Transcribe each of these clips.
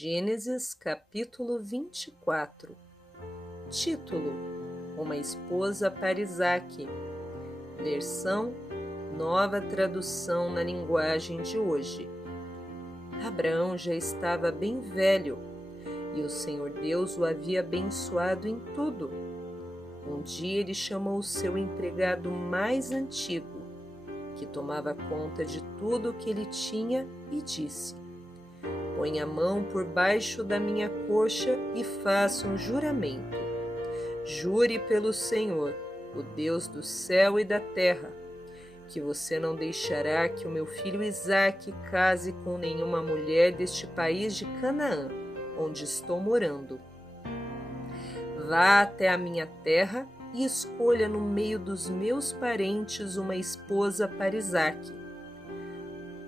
Gênesis capítulo 24. Título: Uma esposa para Isaque. Versão: Nova tradução na linguagem de hoje. Abraão já estava bem velho e o Senhor Deus o havia abençoado em tudo. Um dia ele chamou o seu empregado mais antigo, que tomava conta de tudo o que ele tinha, e disse: Põe a mão por baixo da minha coxa e faça um juramento. Jure pelo Senhor, o Deus do céu e da terra, que você não deixará que o meu filho Isaque case com nenhuma mulher deste país de Canaã, onde estou morando. Vá até a minha terra e escolha no meio dos meus parentes uma esposa para Isaque.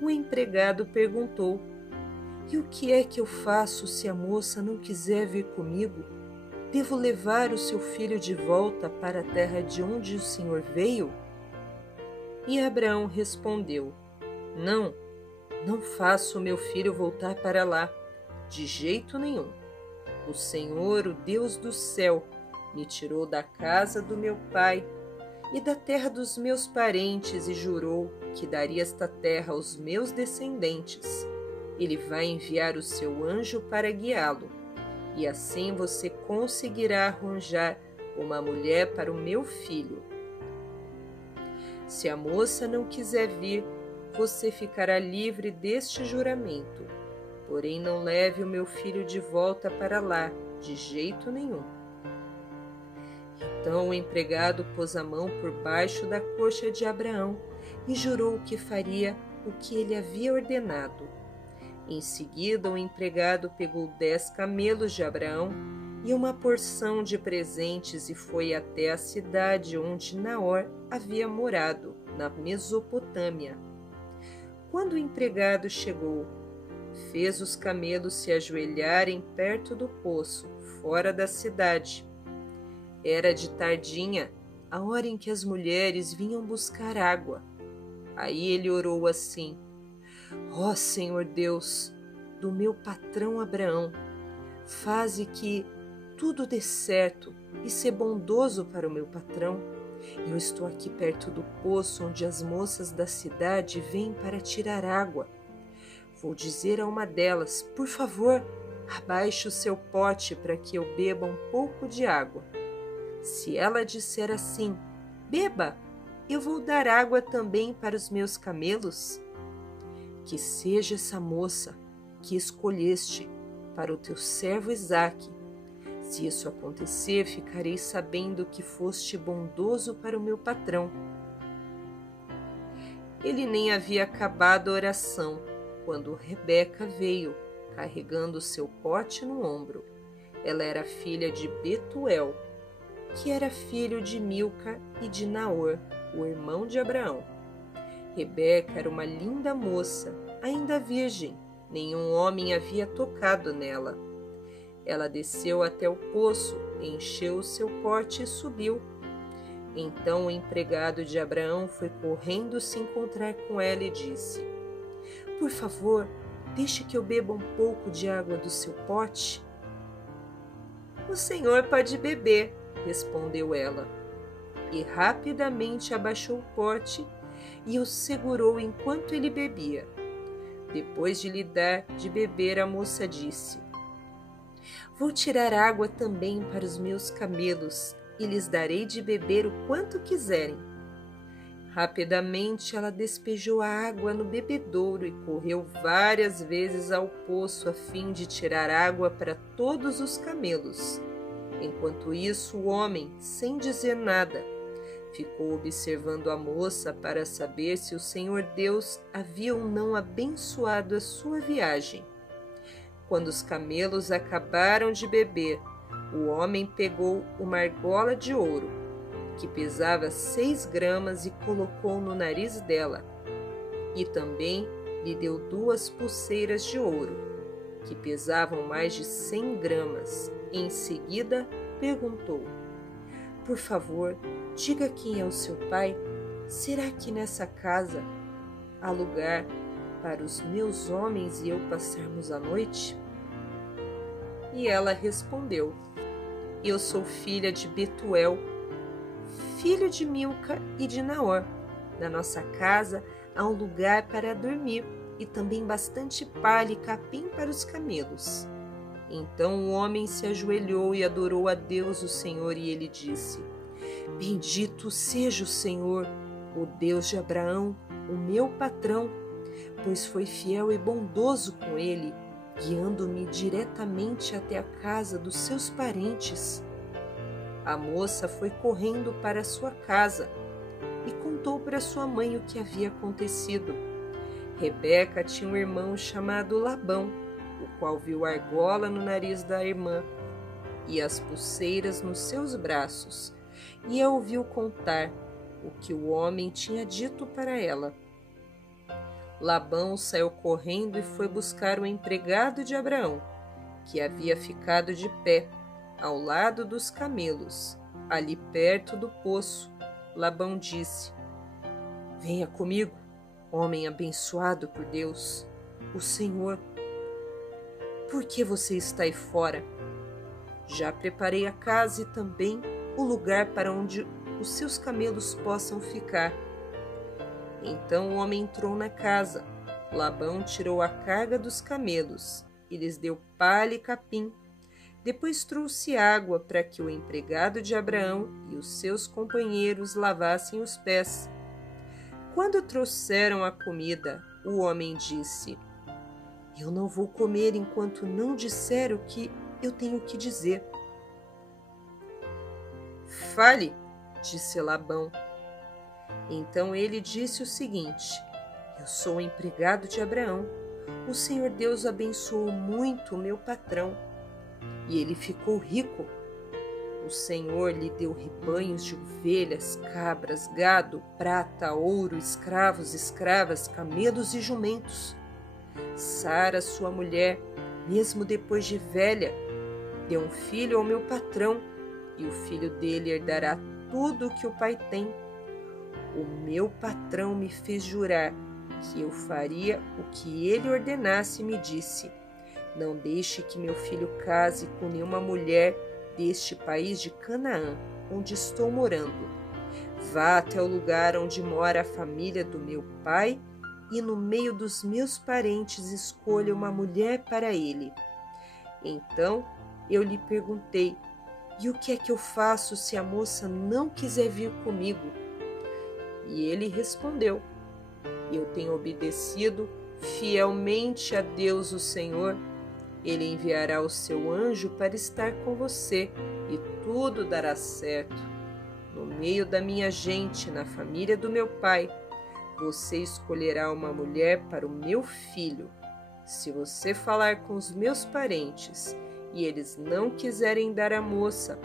O empregado perguntou: E o que é que eu faço se a moça não quiser vir comigo? Devo levar o seu filho de volta para a terra de onde o Senhor veio? E Abraão respondeu: Não faço o meu filho voltar para lá, de jeito nenhum. O Senhor, o Deus do céu, me tirou da casa do meu pai e da terra dos meus parentes e jurou que daria esta terra aos meus descendentes. Ele vai enviar o seu anjo para guiá-lo, e assim você conseguirá arranjar uma mulher para o meu filho. Se a moça não quiser vir, você ficará livre deste juramento, porém não leve o meu filho de volta para lá, de jeito nenhum. Então o empregado pôs a mão por baixo da coxa de Abraão e jurou que faria o que ele havia ordenado. Em seguida, o empregado pegou 10 camelos de Abraão e uma porção de presentes e foi até a cidade onde Naor havia morado, na Mesopotâmia. Quando o empregado chegou, fez os camelos se ajoelharem perto do poço, fora da cidade. Era de tardinha, a hora em que as mulheres vinham buscar água. Aí ele orou assim: Ó Senhor Deus, do meu patrão Abraão, faze que tudo dê certo e sê bondoso para o meu patrão. Eu estou aqui perto do poço onde as moças da cidade vêm para tirar água. Vou dizer a uma delas: por favor, abaixe o seu pote para que eu beba um pouco de água. Se ela disser assim: beba, eu vou dar água também para os meus camelos. Que seja essa moça que escolheste para o teu servo Isaque. Se isso acontecer, ficarei sabendo que foste bondoso para o meu patrão. Ele nem havia acabado a oração quando Rebeca veio, carregando seu pote no ombro. Ela era filha de Betuel, que era filho de Milca e de Naor, o irmão de Abraão. Rebeca era uma linda moça, ainda virgem, nenhum homem havia tocado nela. Ela desceu até o poço, encheu o seu pote e subiu. Então o empregado de Abraão foi correndo se encontrar com ela e disse: Por favor, deixe que eu beba um pouco de água do seu pote. O senhor pode beber, respondeu ela. E rapidamente abaixou o pote e o segurou enquanto ele bebia. Depois de lhe dar de beber, a moça disse: Vou tirar água também para os meus camelos e lhes darei de beber o quanto quiserem. Rapidamente ela despejou a água no bebedouro e correu várias vezes ao poço a fim de tirar água para todos os camelos. Enquanto isso, o homem, sem dizer nada, ficou observando a moça para saber se o Senhor Deus havia ou não abençoado a sua viagem. Quando os camelos acabaram de beber, o homem pegou uma argola de ouro, que pesava 6 gramas, e colocou no nariz dela. E também lhe deu 2 pulseiras de ouro, que pesavam mais de 100 gramas. Em seguida, perguntou: Por favor, diga quem é o seu pai. Será que nessa casa há lugar para os meus homens e eu passarmos a noite? E ela respondeu: Eu sou filha de Betuel, filho de Milca e de Naor. Na nossa casa há um lugar para dormir e também bastante palha e capim para os camelos. Então o homem se ajoelhou e adorou a Deus o Senhor, e ele disse: Bendito seja o Senhor, o Deus de Abraão, o meu patrão, pois foi fiel e bondoso com ele, guiando-me diretamente até a casa dos seus parentes. A moça foi correndo para sua casa e contou para sua mãe o que havia acontecido. Rebeca tinha um irmão chamado Labão, o qual viu a argola no nariz da irmã e as pulseiras nos seus braços, e a ouviu contar o que o homem tinha dito para ela. Labão saiu correndo e foi buscar o empregado de Abraão, que havia ficado de pé, ao lado dos camelos, ali perto do poço. Labão disse: Venha comigo, homem abençoado por Deus, o Senhor. Por que você está aí fora? Já preparei a casa e também o lugar para onde os seus camelos possam ficar. Então o homem entrou na casa. Labão tirou a carga dos camelos e lhes deu palha e capim. Depois trouxe água para que o empregado de Abraão e os seus companheiros lavassem os pés. Quando trouxeram a comida, o homem disse: Eu não vou comer enquanto não disser o que eu tenho que dizer. Fale, disse Labão. Então ele disse o seguinte: Eu sou o empregado de Abraão. O Senhor Deus abençoou muito o meu patrão, e ele ficou rico. O Senhor lhe deu rebanhos de ovelhas, cabras, gado, prata, ouro, escravos, escravas, camelos e jumentos. Sara, sua mulher, mesmo depois de velha, deu um filho ao meu patrão, e o filho dele herdará tudo o que o pai tem. O meu patrão me fez jurar que eu faria o que ele ordenasse e me disse: Não deixe que meu filho case com nenhuma mulher deste país de Canaã, onde estou morando. Vá até o lugar onde mora a família do meu pai e no meio dos meus parentes escolha uma mulher para ele. Então eu lhe perguntei: E o que é que eu faço se a moça não quiser vir comigo? E ele respondeu: Eu tenho obedecido fielmente a Deus o Senhor. Ele enviará o seu anjo para estar com você e tudo dará certo. No meio da minha gente, na família do meu pai, você escolherá uma mulher para o meu filho. Se você falar com os meus parentes e eles não quiserem dar a moça,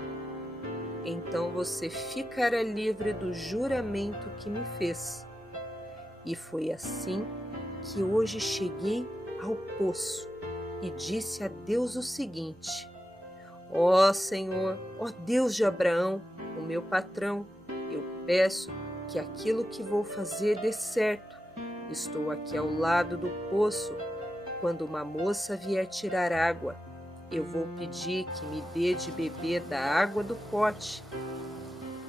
então você ficará livre do juramento que me fez. E foi assim que hoje cheguei ao poço e disse a Deus o seguinte: Ó Senhor, ó Deus de Abraão, o meu patrão, eu peço que aquilo que vou fazer dê certo. Estou aqui ao lado do poço. Quando uma moça vier tirar água, eu vou pedir que me dê de beber da água do pote.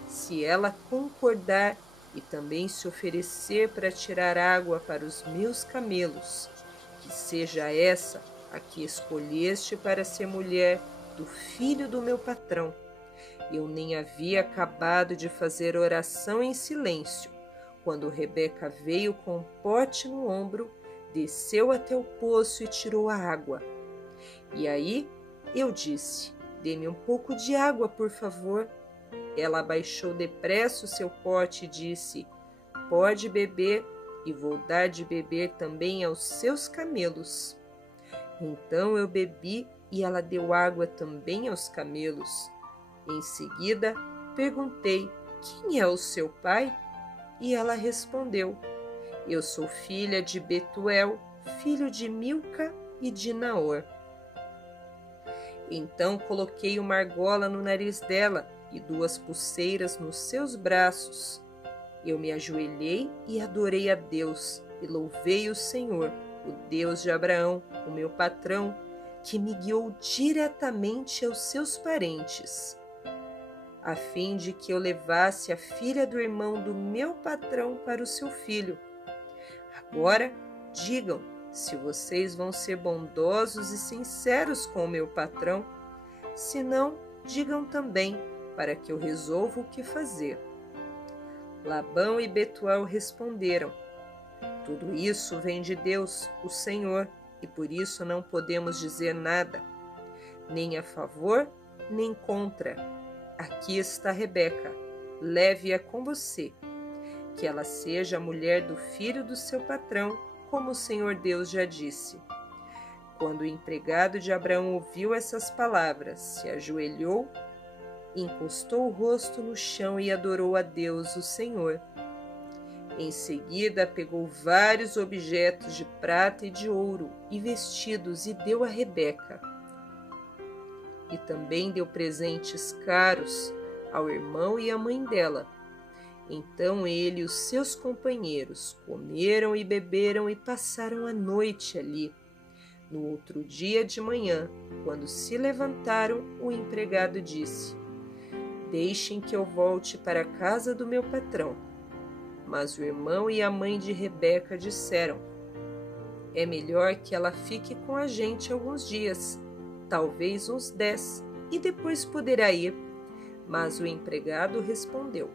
Se ela concordar e também se oferecer para tirar água para os meus camelos, que seja essa a que escolheste para ser mulher do filho do meu patrão. Eu nem havia acabado de fazer oração em silêncio, quando Rebeca veio com um pote no ombro, desceu até o poço e tirou a água. E aí eu disse: Dê-me um pouco de água, por favor. Ela abaixou depressa o seu pote e disse: Pode beber, e vou dar de beber também aos seus camelos. Então eu bebi e ela deu água também aos camelos. Em seguida perguntei: Quem é o seu pai? E ela respondeu: Eu sou filha de Betuel, filho de Milca e de Naor. Então coloquei uma argola no nariz dela e 2 pulseiras nos seus braços. Eu me ajoelhei e adorei a Deus e louvei o Senhor, o Deus de Abraão, o meu patrão, que me guiou diretamente aos seus parentes, a fim de que eu levasse a filha do irmão do meu patrão para o seu filho. Agora, digam se vocês vão ser bondosos e sinceros com o meu patrão. Se não, digam também, para que eu resolva o que fazer. Labão e Betuel responderam: tudo isso vem de Deus, o Senhor, e por isso não podemos dizer nada, nem a favor, nem contra. Aqui está Rebeca, leve-a com você, que ela seja a mulher do filho do seu patrão, como o Senhor Deus já disse. Quando o empregado de Abraão ouviu essas palavras, se ajoelhou, encostou o rosto no chão e adorou a Deus, o Senhor. Em seguida, pegou vários objetos de prata e de ouro e vestidos e deu a Rebeca. E também deu presentes caros ao irmão e à mãe dela. Então ele e os seus companheiros comeram e beberam e passaram a noite ali. No outro dia de manhã, quando se levantaram, o empregado disse: deixem que eu volte para a casa do meu patrão. Mas o irmão e a mãe de Rebeca disseram: é melhor que ela fique com a gente alguns dias, talvez uns 10, e depois poderá ir. Mas o empregado respondeu: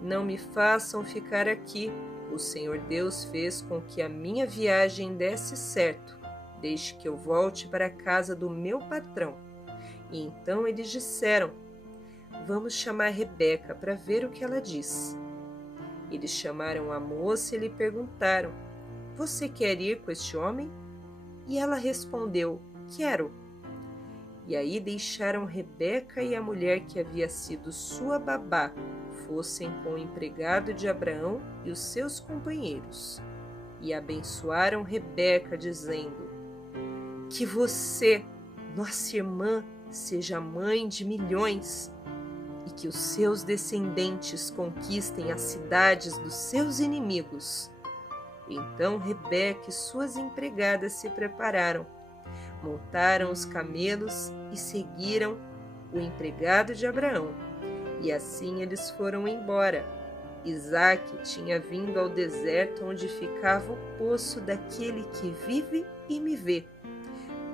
não me façam ficar aqui. O Senhor Deus fez com que a minha viagem desse certo. Deixe que eu volte para a casa do meu patrão. E então eles disseram: vamos chamar Rebeca para ver o que ela diz. Eles chamaram a moça e lhe perguntaram: você quer ir com este homem? E ela respondeu: quero. E aí deixaram Rebeca e a mulher que havia sido sua babá fossem com o empregado de Abraão e os seus companheiros. E abençoaram Rebeca, dizendo: que você, nossa irmã, seja mãe de milhões, e que os seus descendentes conquistem as cidades dos seus inimigos. Então Rebeca e suas empregadas se prepararam, montaram os camelos e seguiram o empregado de Abraão. E assim eles foram embora. Isaque tinha vindo ao deserto onde ficava o poço daquele que vive e me vê,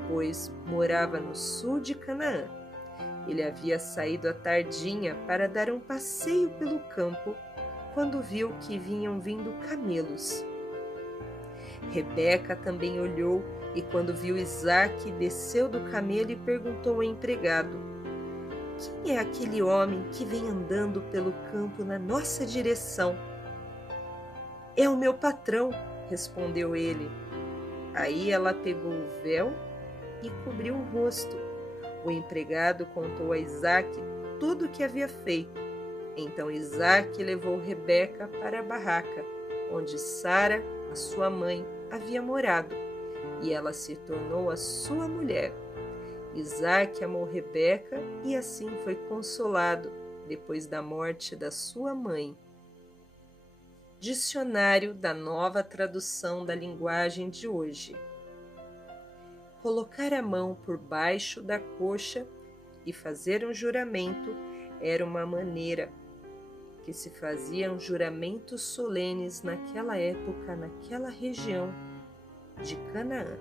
pois morava no sul de Canaã. Ele havia saído à tardinha para dar um passeio pelo campo, quando viu que vinham vindo camelos. Rebeca também olhou e, quando viu Isaque, desceu do camelo e perguntou ao empregado: quem é aquele homem que vem andando pelo campo na nossa direção? É o meu patrão, respondeu ele. Aí ela pegou o véu e cobriu o rosto. O empregado contou a Isaque tudo o que havia feito. Então Isaque levou Rebeca para a barraca, onde Sara, a sua mãe, havia morado, e ela se tornou a sua mulher. Isaque amou Rebeca e assim foi consolado depois da morte da sua mãe. Dicionário da Nova Tradução da Linguagem de hoje. Colocar a mão por baixo da coxa e fazer um juramento era uma maneira que se faziam juramentos solenes naquela época, naquela região de Canaã.